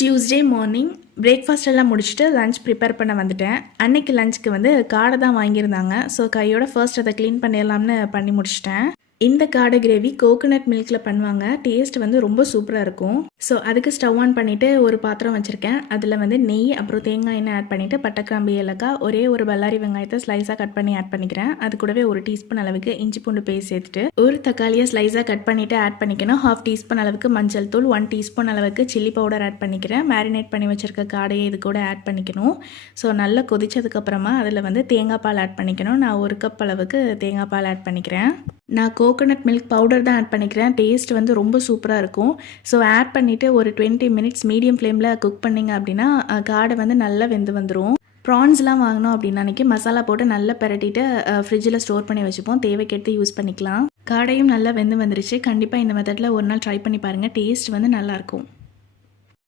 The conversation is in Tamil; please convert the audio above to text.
டியூஸ்டே மார்னிங் பிரேக்ஃபாஸ்ட் எல்லாம் முடிச்சுட்டு லஞ்ச் ப்ரிப்பேர் பண்ண வந்துட்டேன். அன்னைக்கு லஞ்சுக்கு வந்து காடை தான் வாங்கியிருந்தாங்க. ஸோ கையோட ஃபர்ஸ்ட் அதை க்ளீன் பண்ணிடலாம்னு பண்ணி முடிச்சிட்டேன். இந்த காடை கிரேவி கோகோனட் மில்கில் பண்ணுவாங்க. டேஸ்ட் வந்து ரொம்ப சூப்பராக இருக்கும். ஸோ அதுக்கு ஸ்டவ் ஆன் பண்ணிவிட்டு ஒரு பாத்திரம் வச்சுருக்கேன். அதில் வந்து நெய் அப்புறம் தேங்காய் எண்ணெய் ஆட் பண்ணிவிட்டு பட்டை கிராம்பு ஏலக்காய் ஒரே ஒரு பல்லாரி வெங்காயத்தை ஸ்லைஸாக கட் பண்ணி ஆட் பண்ணிக்கிறேன். அது கூடவே ஒரு டீஸ்பூன் அளவுக்கு இஞ்சி பூண்டு பேஸ்ட் சேர்த்துட்டு ஒரு தக்காளியை ஸ்லைஸாக கட் பண்ணிவிட்டு ஆட் பண்ணிக்கணும். 1/2 டீஸ்பூன் அளவுக்கு மஞ்சள் தூள், 1 டீஸ்பூன் அளவுக்கு சில்லி பவுடர் ஆட் பண்ணிக்கிறேன். மேரினேட் பண்ணி வச்சுருக்க காடையை இது கூட ஆட் பண்ணிக்கணும். ஸோ நல்லா கொதிச்சதுக்கப்புறமா அதில் வந்து தேங்காய் பால் ஆட் பண்ணிக்கணும். நான் 1 கப் அளவுக்கு தேங்காய் பால் ஆட் பண்ணிக்கிறேன். நான் கோகோனட் மில்க் பவுடர் தான் ஆட் பண்ணிக்கிறேன். டேஸ்ட் வந்து ரொம்ப சூப்பராக இருக்கும். ஸோ ஆட் பண்ணிவிட்டு ஒரு 20 மினிட்ஸ் மீடியம் ஃப்ளேமில் குக் பண்ணிங்க அப்படின்னா காடை வந்து நல்லா வெந்து வந்துடும். ப்ரான்ஸ்லாம் வாங்கினோம் அப்படின்னா அன்றைக்கி மசாலா போட்டு நல்லா பரட்டிட்டு ஃப்ரிட்ஜில் ஸ்டோர் பண்ணி வச்சுப்போம். தேவைக்கேற்று யூஸ் பண்ணிக்கலாம். காடையும் நல்லா வெந்து வந்துருச்சு. கண்டிப்பாக இந்த மெத்தடில் ஒரு நாள் ட்ரை பண்ணி பாருங்கள். டேஸ்ட் வந்து நல்லாயிருக்கும்.